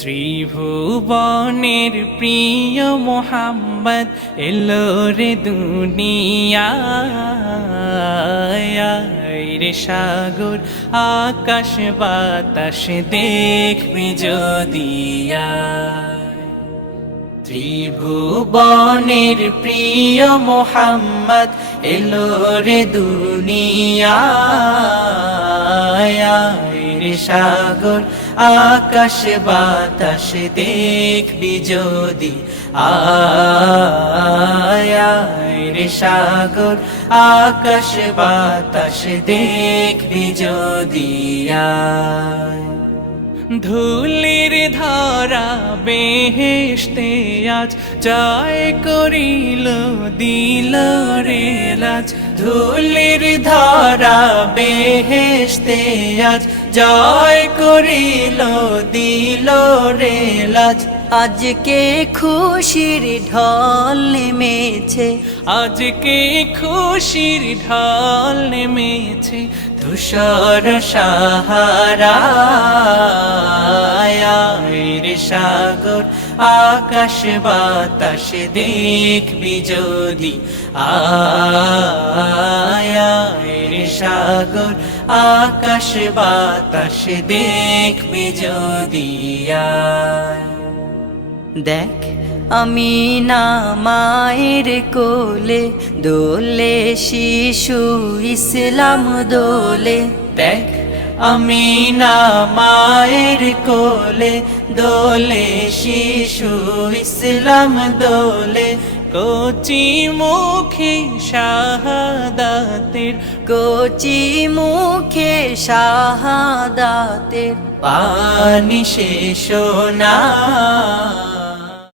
ত্রিভুবনের প্রিয় মোহাম্মদ এলো রে দুনিয়ায় রে সাগর আকাশ বাতাস দেখবি যদি ত্রিভুবনের প্রিয় মোহাম্মদ এলো রে দুনিয়ায় রে সাগর আকাশ বাতাস দেখবি যদি রে সাগর আকাশ বাতাস দেখবি যদি ধুলির ধরা বেহেশতে আজ জয় করিল দিল রে লাজ ধুলির ধরা বেহেশতে আজ জয় করিল দিল রে লাজ আজকে খুশির ঢল নেমেছে, আজকে খুশির ঢল নেমেছে ধূসর সাহারায় রে সাগর আকাশ বাতাস দেখবি যদি রে সাগর আকাশ বাতাস দেখবি যদি দেখ আমি না মায়ের কোলে দোলে শিশু ইসলাম দোলে। দেখ আমি না মায়ের কোলে দোলে শিশু ইসলাম দোলে কচি মুখে শাহাদাতের কচি মুখে শাহাদাতের পানি শেষ না